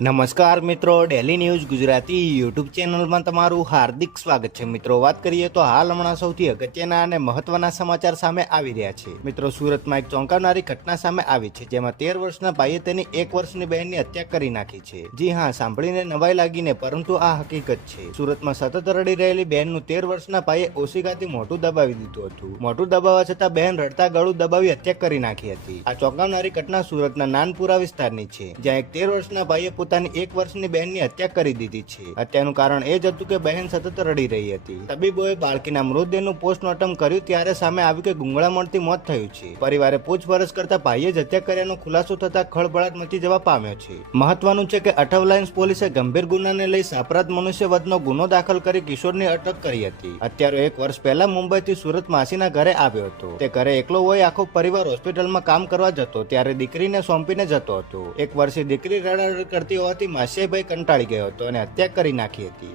નમસ્કાર મિત્રો, daily news Gujarati YouTube ચેનલમાં તમારું હાર્દિક સ્વાગત છે. મિત્રો, વાત કરીએ તો હાલ હમણાં સૌથી અગત્યના અને મહત્વના સમાચાર સામે આવી રહ્યા છે. મિત્રો, સુરતમાં એક ચોંકાવનારી ઘટના સામે આવી છે, જેમાં 13 વર્ષના ભાઈએ તેની 1 વર્ષની બહેનની હત્યા કરી નાખી છે. જી હા, સાંભળીને નવાઈ લાગીને, પરંતુ આ હકીકત છે. સુરતમાં સતત રડી રહેલી બહેનનું 13 વર્ષના ભાઈએ ઓશિકાથી મોઢું દબાવી દીધું હતું. મોઢું દબાવવા છતાં બહેન રડતા ગળું દબાવી હત્યા કરી નાખી હતી. આ ચોંકાવનારી ઘટના સુરતના નાનપુરા વિસ્તારની છે, જ્યાં એક 13 વર્ષના ભાઈએ પોતાની 1 વર્ષની બહેનની હત્યા કરી દીધી છે. હત્યાનું કારણ એ જ હતું કે બહેન સતત રડી રહી હતી. તબીબોએ બાળકીના મૃતદેહનું પોસ્ટમોર્ટમ કર્યું ત્યારે સામે આવ્યું કે ગુંગળામણથી મોત થયું છે. પરિવારે પૂછપરછ કરતા ભાઈએ જ હત્યા કર્યાનો ખુલાસો થતા ખળભળાટ મચી જવા પામ્યો છે. મહત્વનું છે કે અઠવલાઇન્સ પોલીસે ગંભીર ગુનાને લઈ સાપરાધ મનુષ્યવધનો ગુનો દાખલ કરી કિશોરની અટક કરી હતી. હત્યારો 1 વર્ષ પહેલા મુંબઈથી સુરત માસીના ઘરે આવ્યો હતો. તે ઘરે એકલો હોય આખો પરિવાર હોસ્પિટલમાં કામ કરવા જતો ત્યારે દીકરીને સોંપીને જતો હતો. 1 વર્ષે દીકરી રડારડ કરતી હોવાથી માસીભાઈ કંટાળી ગયો હતો અને હત્યા કરી નાખી હતી.